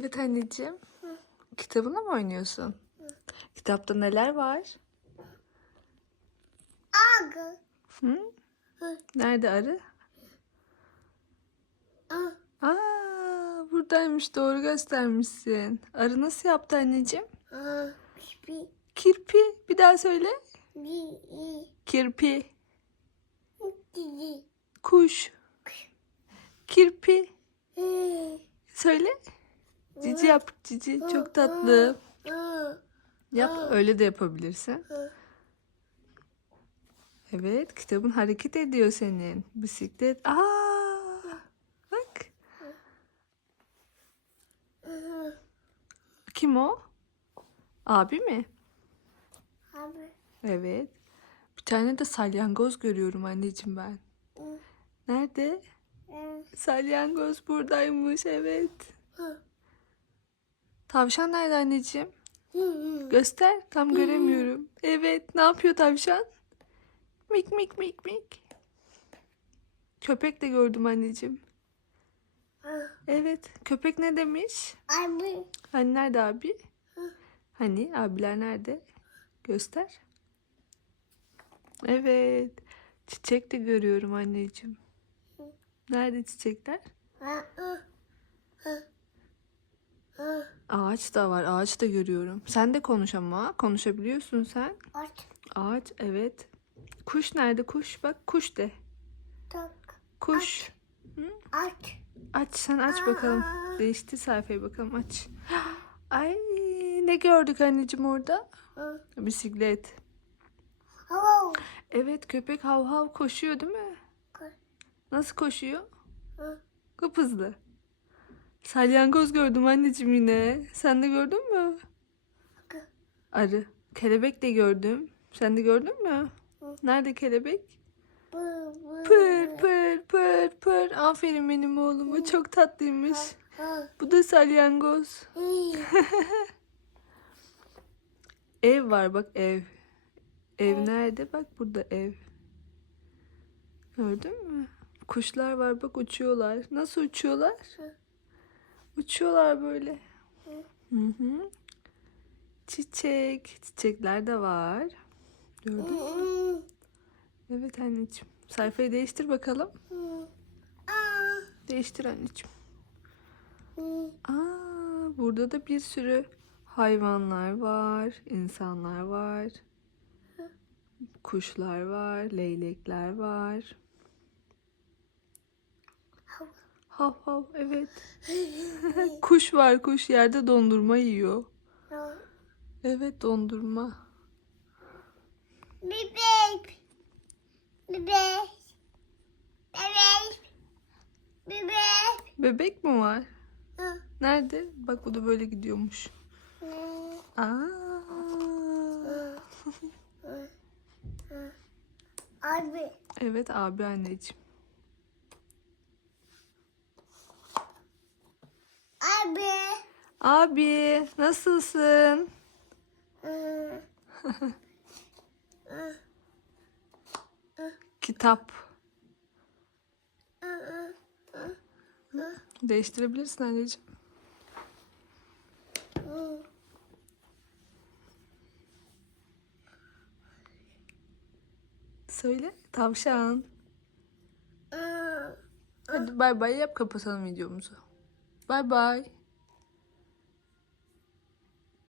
Evet anneciğim. Kitabını mı oynuyorsun? Kitapta neler var? Arı. Hı? Hı. Nerede arı? Hı. Aa, buradaymış. Doğru göstermişsin. Arı nasıl yaptı anneciğim? Hı. Bir, Kirpi. Bir daha söyle. bir, Kirpi. bir, Kuş. Kirpi. bir. Söyle. Cici yap. Cici. Çok tatlı. Yap. Öyle de yapabilirsin. Evet. Kitabın hareket ediyor senin. Bisiklet. Aa! Bak. Kim o? Abi mi? Abi. Evet. Bir tane de salyangoz görüyorum anneciğim ben. Nerede? Salyangoz buradaymış. Evet. Tavşan nerede anneciğim? Göster. Tam göremiyorum. Evet. Ne yapıyor tavşan? Mik mik mik mik. Köpek de gördüm anneciğim. Hı. Evet. Köpek ne demiş? Abi. Hani nerede abi? Hani abiler nerede? Göster. Evet. Çiçek de görüyorum anneciğim. Nerede çiçekler? Hı. Hı. Hı. Hı. Ağaç da var. Ağaç da görüyorum. Sen de konuş ama. Konuşabiliyorsun sen. Aç. Ağaç evet. Kuş nerede? Kuş. Bak kuş de. Tak. Kuş. Aç. Aç sen aç bakalım. Değişti sayfayı bakalım aç. Ay ne gördük anneciğim orada? Hı. Bisiklet. Hava. Evet köpek hav hav koşuyor değil mi? Koş. Nasıl koşuyor? Hı. Hıp hızlı. Salyangoz gördüm anneciğim yine. Sen de gördün mü? Arı. Kelebek de gördüm. Sen de gördün mü? Nerede kelebek? Pır pır pır pır. Aferin benim oğluma. Çok tatlıymış. Bu da salyangoz. Ev var bak ev. Ev nerede? Bak burada ev. Gördün mü? Kuşlar var bak uçuyorlar. Nasıl uçuyorlar? Uçuyorlar böyle. Hı. Hı. Çiçek. Çiçekler de var. Gördün mü? Evet anneciğim. Sayfayı değiştir bakalım. Değiştir anneciğim. Aa, burada da bir sürü hayvanlar var, insanlar var. Kuşlar var, leylekler var. Hav. Hav evet. kuş var kuş yerde dondurma yiyor. Evet dondurma. Bebek. Bebek. Bebek. Bebek. Bebek mi var? Hı. Nerede? Bak bu da böyle gidiyormuş. Hı. Aa. Abi. Evet abi anneciğim. Abi. Abi nasılsın? Kitap. Değiştirebilirsin anneciğim. Söyle. Tavşan. Hadi bay bay yap kapatalım videomuzu. Bay bay.